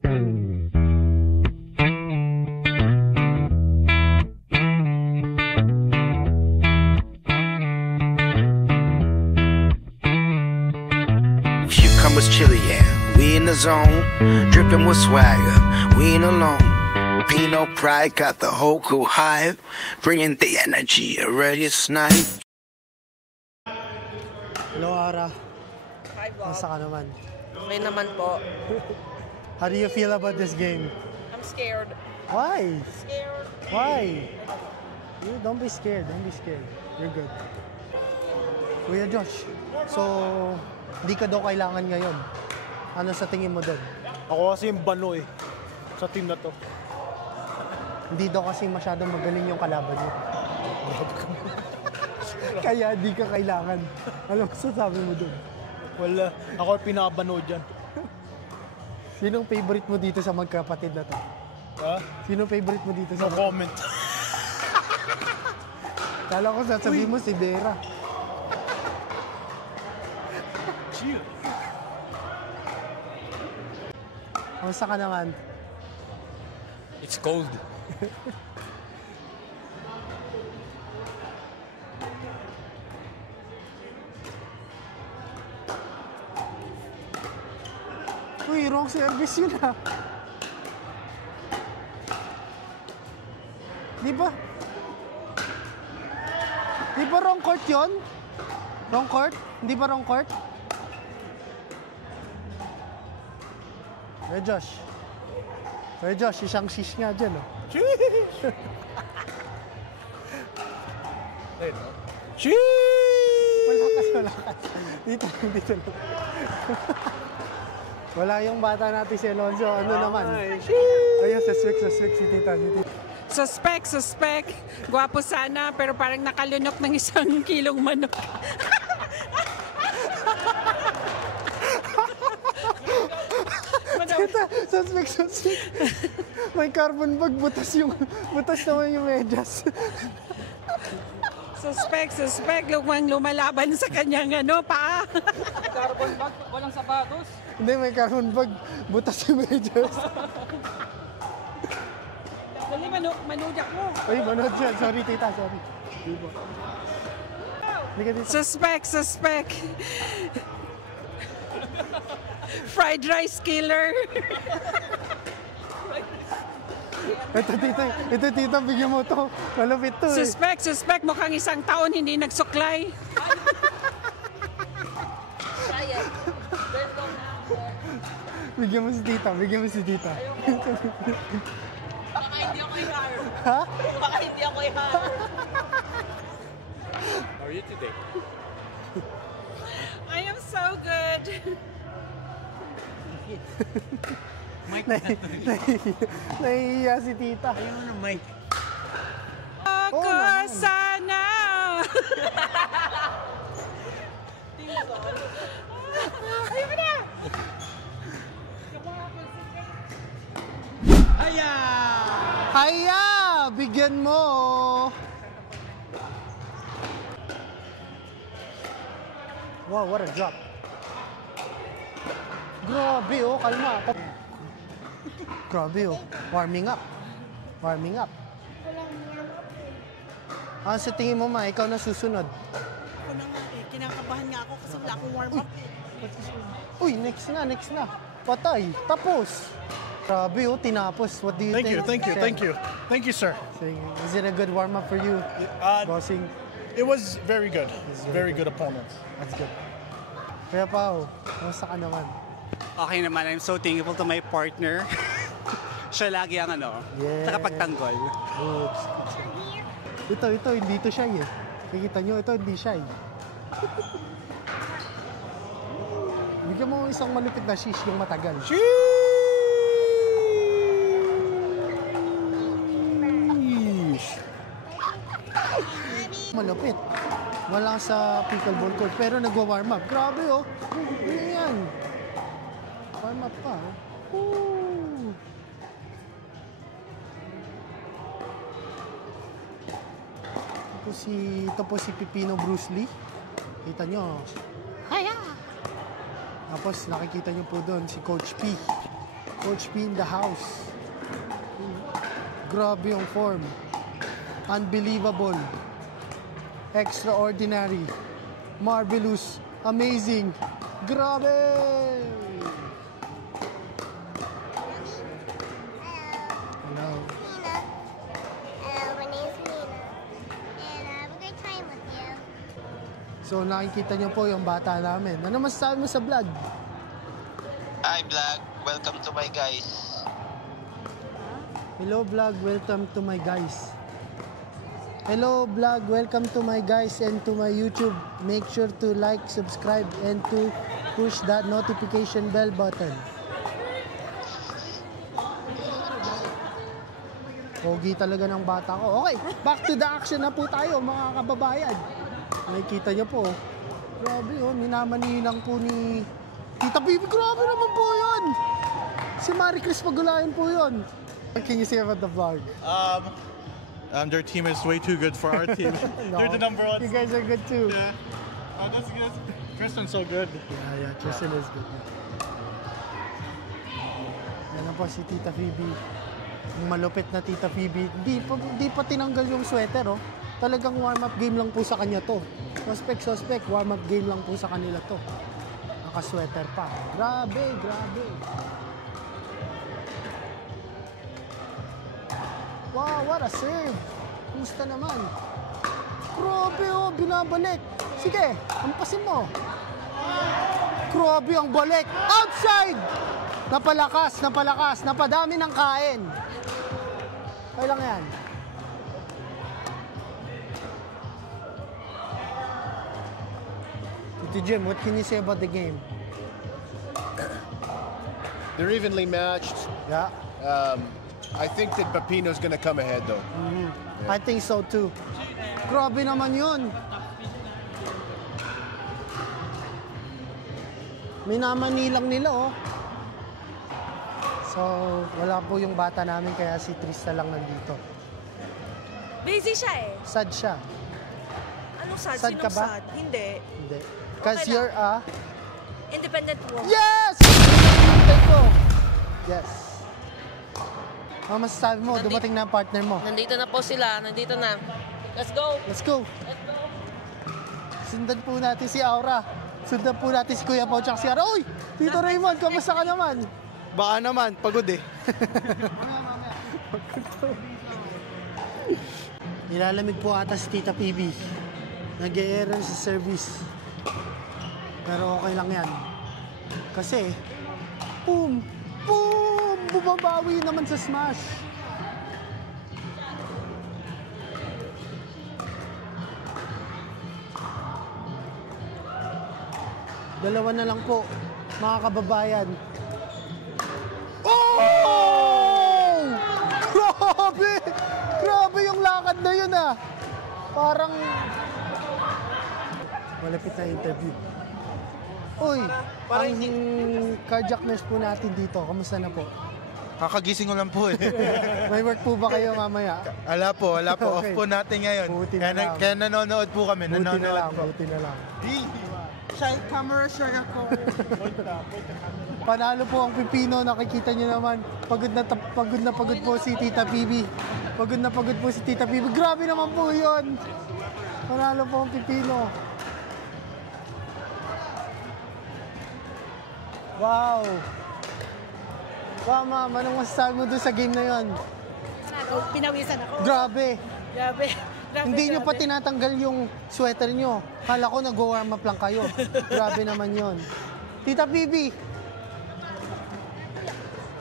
Cucumbers chili, yeah, we in the zone, dripping with swagger, we ain't alone. Pinot Pride got the whole crew hype, bringing the energy, ready to snipe. Hello, Ara. Hi, Bob. Masa ka naman? Okay naman po. How do you feel about this game? I'm scared. Why? Scared. Why? You don't be scared. Don't be scared. You're good. Kuya Josh, so di ka daw kailangan ngayon. Ano sa tingin mo doon? Ako kasi yung bano eh, sa team na to. Hindi daw kasi masyadong magaling yung kalaban niyo. Kaya di ka kailangan. Ano sasabi mo doon? Wala, ako yung pinakabano dyan. Sinong favorite mo dito sa magkapatid na to? Ha? Sinong favorite mo dito sa No comment. Kala ko sasabihin mo si Vera. Chill. Kamusta ka naman? It's cold. Uy, wrong service yun ah. Di ba? Di ba wrong court yun? Wrong court? Hindi ba wrong court? Hey Josh. Hey Josh, isang shish nga dyan oh. Wala ka. Dito. Wala yung bata natin si Alonzo. Ano naman? Ayun, sa swik si tita. Suspect. Gwapo sana, pero parang nakalunok ng 1 kilong manok. Tita, suspect. May carbon bag, butas naman yung medyas. Suspect. Lumalaban sa kanyang paa. Carbon bag, walang sapatos. Hindi, may carbon bag, butas yung medyas. Dali, manudyak mo. Ay, manood siya. Sorry, tita, sorry. Diba? Suspect. Fried rice killer. Ito tita, bigyan mo to. Malapit to eh. Suspect. Mukhang 1 taon hindi nagsuklay. Bigyan mo si tita. Baka hindi ako i-hire. Ha? Baka hindi ako i-hire. How are you today? I am so good. Nahihiya si tita. Ayun na, Mike. Ako sana. Ayun na. Haya! Bigyan mo! Wow, what a drop. Grabe oh, kalma. Grabe oh, warming up. Ah, sa tingin mo ma, ikaw na susunod. Ako na nga eh. Kinakabahan nga ako kasi wala akong warm up eh. Uy, next na. Patay, tapos. Grabe oh, tinapos. What do you think? Thank you, sir. Is it a good warm-up for you, bossing? It was very good. Very good opponent. That's good. Kaya Pao, kamusta ka naman? Okay naman, I'm so thankful to my partner. Siya lagi ang nakapagtanggol. Oops. Ito, hindi ito shy eh. Kikita nyo, ito hindi shy. Bigyan mo isang malupit na shish yung matagal. Malupit. Wala sa pickleball court pero nagwa-warm up. Grabe oh. Ano yan? Warm up pa oh. Woo! Ito po si Pipino Bruce Lee. Kita nyo. Haya! Tapos nakikita nyo po doon si Coach P. Coach P in the house. Grabe yung form. Unbelievable. Extraordinary. Marvelous. Amazing. Grabe! Hello. Nina. My name's Nina. And I have a great time with you. So nakikita niyo po yung bata namin. Ano masasabi mo sa vlog? Hi vlog, welcome to my guys. Hello vlog, welcome to my guys. Hello vlog, welcome to my guys and to my YouTube. Make sure to like, subscribe, and to push that notification bell button. Pogi talaga ng bata ko. Okay, back to the action na po tayo mga kababayan. Nakikita niyo po. Grabe oh, minamaninang po ni Tita Bibi. Grabe naman po yun. Si Marie Chris Pagulayan po yun. What can you say about the vlog? Their team is way too good for our team. No, They're the number one. You guys are good too. Yeah. Oh, that's good. Tristan's so good. Yeah, Tristan is good. Yan na po si Tita Phoebe. Yung malupit na Tita Phoebe. Di pa tinanggal yung sweater, oh. Talagang warm-up game lang po sa kanya to. Suspect, warm-up game lang po sa kanila to. Naka-sweater pa. Grabe, grabe. Wow, what a serve! Kumusta naman? Grabe oh, binabalik. Sige, hampasin mo. Grabe ang balik. Outside! Napalakas, napadami ng kain. Okay lang yan. Tito Jim, what can you say about the game? They're evenly matched. Yeah. I think that Pepino's going to come ahead, though. I think so too. Grabe naman yun. Minamanilang nila, oh. So, wala po yung bata namin, kaya si Trista lang nandito. Busy siya eh. Sad siya. Anong sad? Sad ka Sinong ba? sad? Hindi. Hindi. Because Okay you're a... Independent woman. Yes! Hintay ko. Yes. Ano masasabi mo? Dumating na ang partner mo. Nandito na po sila. Nandito na. Let's go. Let's go. Sundan po natin si Aura. Sundan po natin si Kuya Pao tsaka si Ara. Uy! Tito Raymond, kamusta ka naman? Baka naman, pagod eh. Nilalamig po ata si Tita PB. Nag-e-error sa service. Pero okay lang yan. Kasi, boom! Boom! Bumabawi naman sa smash. Dalawa na lang po, mga kababayan. Oh! Grabe! Grabe yung lakad na yun ah. Parang malapit na interview. Uy, ang cardiac nurse po natin dito, kamusta na po? Kakagising ko lang po eh. May work po ba kayo mamaya? Wala po. Okay. Off po natin ngayon. Buti na lang. Kaya nanonood po kami. Buti na lang. Shy camera shy ako. Panalo po ang Pipino, nakikita niyo naman. Pagod na pagod po si Tita Bibi. Pagod na pagod po si Tita Bibi. Grabe naman po yun. Panalo po ang Pipino. Wow. Wow, ma'am. Anong masasabi mo doon sa game na yun? Pinawisan ako. Grabe. Grabe. Hindi nyo pa tinatanggal yung sweater nyo. Kala ko nag-warm up lang kayo. Grabe naman yon. Tita Bibi.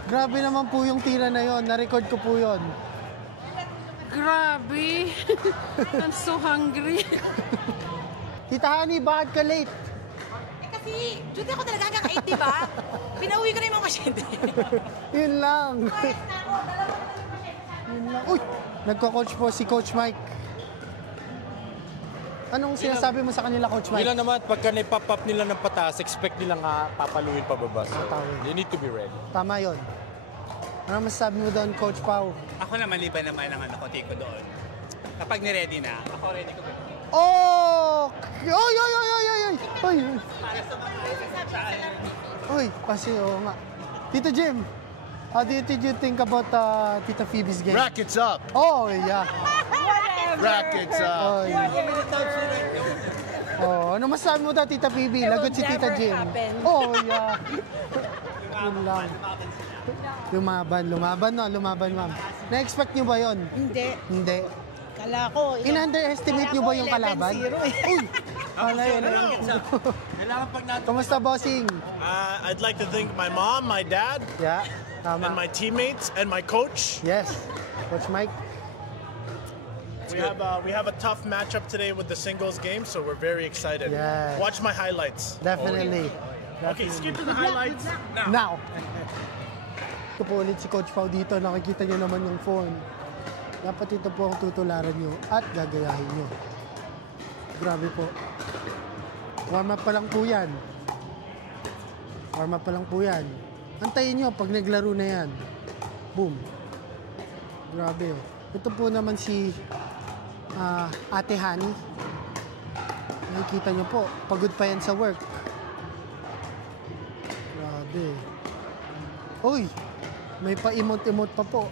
Grabe naman po yung tira na yon. Na-record ko po yon. Grabe. I'm so hungry. Tita Honey, bakit ka late? Kasi, duty ako talaga hanggang 8, diba? Pinauwi ko na yung mga pasyente. Yun lang. Yun lang. Uy! Nagko-coach po si Coach Mike. Anong sinasabi mo sa kanila, Coach Mike? Yun lang naman, pagka na-pop up nila ng pataas, expect nila nga papaluin pababa. So, Tatawin. you need to be ready. Tama yun. Ano masasabi mo doon, Coach Pao? Ako naman, liban naman ang ko doon. Kapag ni-ready na, ako ready ko. Oh! Oy, oy, oy, oy, oy, oy! Oy! Oy, kasi oo nga. Tito Jim, How did you think about Tita Phoebe's game? Rackets up. Oh, yeah. Rackets Oh, up. yeah. Oh, ano masabi mo daw, Tita Phoebe? Lagot si Tita never Jim. happen. Oh, yeah. Yun lang. Lumaban, ma'am. Na-expect nyo ba yun? Hindi. Hindi. Kala ko. In-underestimate nyo ba yung kalaban? 11-0 eh. Uy! Ano yun? Kamusta, bossing? I'd like to thank my mom, my dad, Yeah, tama. and my teammates, and my coach. Yes. Coach Mike? We have a tough matchup today with the singles game, so we're very excited. Yes. Watch my highlights. Definitely. Okay, skip to the highlights Now. now. Ito po ulit si Coach Pao dito. Nakikita nyo naman yung phone. Dapat ito po ang tutularan nyo at gagayahin nyo. Grabe po. Warm up pa lang po yan. Antayin nyo pag naglaro na yan. Boom. Grabe oh. Ito po naman si Ate Hani. Nakikita nyo po. Pagod pa yan sa work. Grabe. Uy! May pa-emote-emote pa po.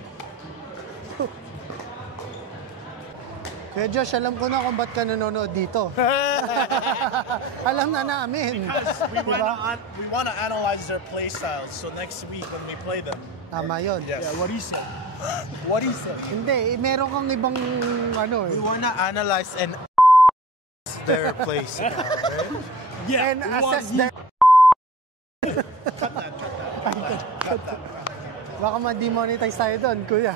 Kaya Josh, alam ko na kung ba't ka nanonood dito. Alam na namin. Because Diba? we want to analyze their play styles, so next week when we play them. Tama yun. Yes. What he said. What he said. Hindi, meron kang ibang ano eh. We wanna analyze and their place. Right? Yeah. And assess their... Baka ma-demonetize tayo doon, kuya.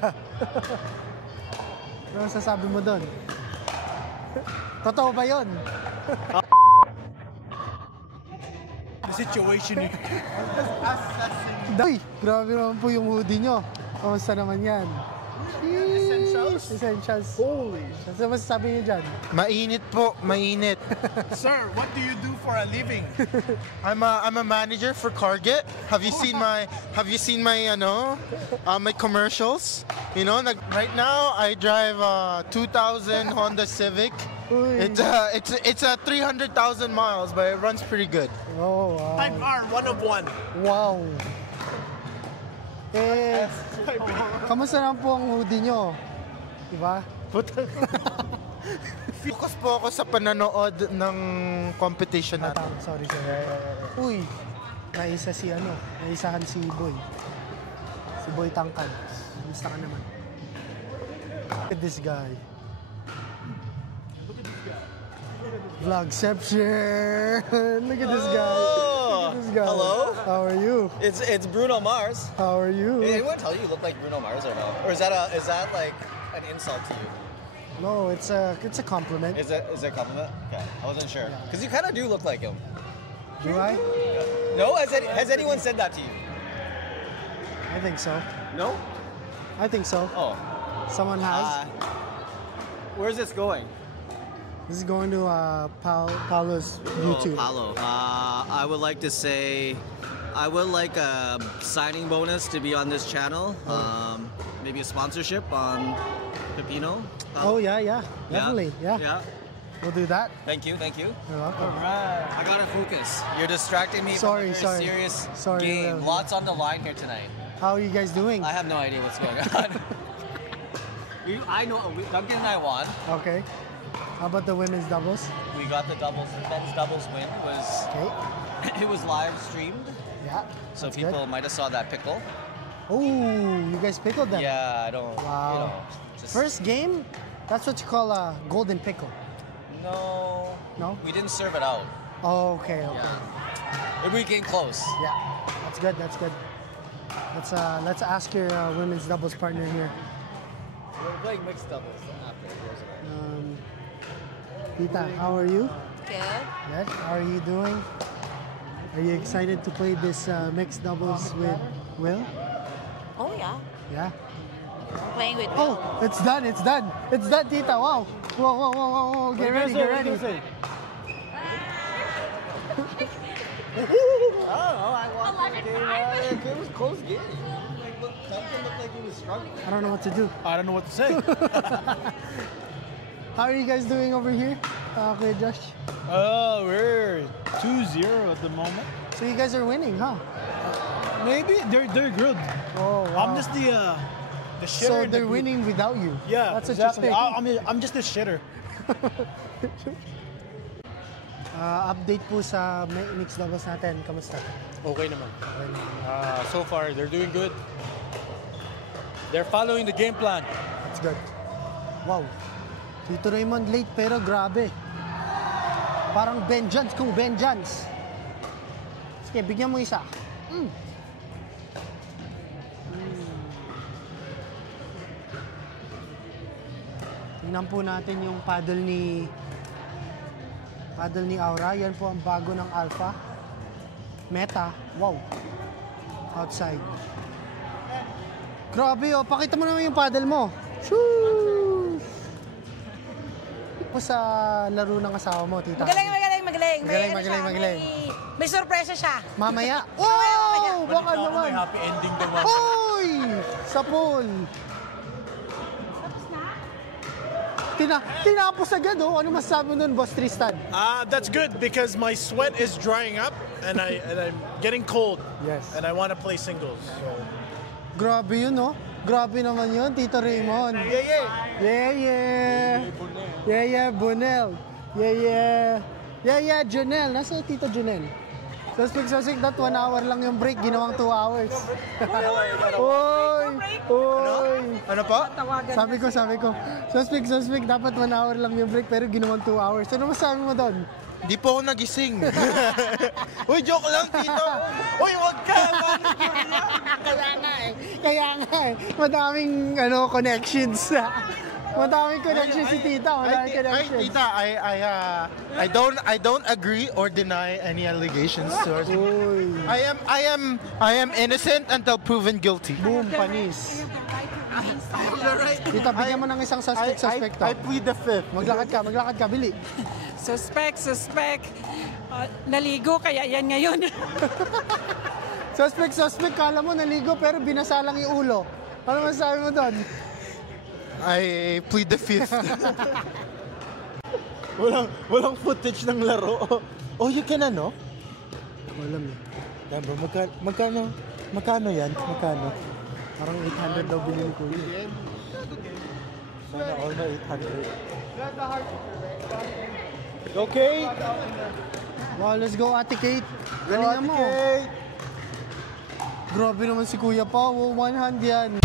Ano sasabi mo doon? Totoo ba yun? The situation. Uy, grabe naman po yung hoodie nyo. Kamusta naman yan? Essentials. Holy. Ano masasabi niyo dyan? Mainit po, mainit. Sir, what do you do for a living? I'm a manager for Carget. Have you seen my my commercials? You know, like right now I drive a 2000 Honda Civic. Uy. It's 300,000 miles, but it runs pretty good. Oh, wow. Type R, 1 of 1. Wow. Eh, kamusta naman po ang hoodie nyo? Diba? Focus po ako sa pananood ng competition natin. Sorry. Uy, naisahan si Boy. Si Boy Tangkad. Kamusta ka naman? Look at this guy. Vlogception! Look at this guy. Look at this guy. Hello? How are you? It's Bruno Mars. How are you? Did anyone tell you look like Bruno Mars or no? Or is that like an insult to you? No, it's a compliment. Is it a compliment? Okay, I wasn't sure because you kind of do look like him. Do I? No, has anyone said that to you? I think so. No. I think so. Oh. Someone has. Where's this going? This is going to Paolo's YouTube. Oh, Paolo. I would like to say, I would like a signing bonus to be on this channel. Maybe a sponsorship on Pepino. Oh yeah, definitely, yeah. We'll do that. Thank you. You're welcome. I gotta focus. You're distracting me from a very serious game. Will. Lots on the line here tonight. How are you guys doing? I have no idea what's going on. I know Duncan and I won. Okay. How about the women's doubles? We got the doubles. The men's doubles win was it was live streamed. Yeah. So people might have saw that pickle. Oh, you guys pickled them. Yeah, I don't. Wow. You know, just... First game, that's what you call a golden pickle. No. No. We didn't serve it out. Oh, okay. Yeah. We came close. Yeah. That's good. Let's ask your women's doubles partner here. We're playing mixed doubles after. Tita, how are you? Good. Good. How are you doing? Are you excited to play this mixed doubles with Will? Oh, yeah. Yeah. I'm playing with Oh, it's done, Tita. Wow. Whoa. Get ready. I don't know. I watched the game. It was a close game. Duncan looked like he was struggling. I don't know what to do. I don't know what to say. How are you guys doing over here, Kuya Josh? Oh, we're 2-0 at the moment. So you guys are winning, huh? Maybe they're good. Oh, wow. I'm just the shitter. So in the they're group. winning without you. Yeah, That's exactly. interesting. I'm just the shitter. Update po sa mix doubles natin. Kamusta? Okay naman. So far, they're doing good. They're following the game plan. That's good. Wow. Tito Raymond late pero grabe. Parang vengeance kung vengeance. Sige, bigyan mo isa. Tingnan po natin yung paddle ni Aura. Yan po ang bago ng Alpha. Meta. Wow. Outside. Grabe oh. Pakita mo naman yung paddle mo. Shoo! Po sa laro ng asawa mo, tita. Magaling. May sorpresa siya. Mamaya. Oh! Baka naman. May happy ending naman. Oy! Sa pool. Tinapos agad oh. Ano masasabi nun, Boss Tristan? That's good because my sweat is drying up and I'm getting cold. Yes. And I want to play singles. So. Grabe yun, no? Grabe naman yun, Tito Raymond. Yeah, Bunel. Yeah, Jonel. Nasa Tito Jonel? Suspect, that 1 hour lang yung break, ginawang 2 hours. Oy! Ano po? Sabi ko. Suspect, dapat 1 hour lang yung break, pero ginawang 2 hours. Ano masabi mo doon? Di po ako nagising. Uy, joke lang, Tito. Uy, wag ka. Kaya nga eh. Madaming connections. Madaming connections si Tita. Madaming connections. Tita, I don't agree or deny any allegations towards me. I am innocent until proven guilty. Boom, panis. Tita, bigyan mo ng isang suspect. I plead the fifth. Maglakad ka, bili. Suspect. Naligo, kaya yan ngayon. Suspect, kala mo naligo pero binasa lang yung ulo. Ano masasabi mo doon? I plead the fifth. walang footage ng laro. Oh, you can ano? Alam eh. Yan bro, magkano yan? Magkano? Parang 800 daw bilhin ko yun. Sana all na 800. Okay. Wow, let's go, Ate Kate. Galingan mo. Kate. Grabe naman si Kuya pa. 1 hand yan.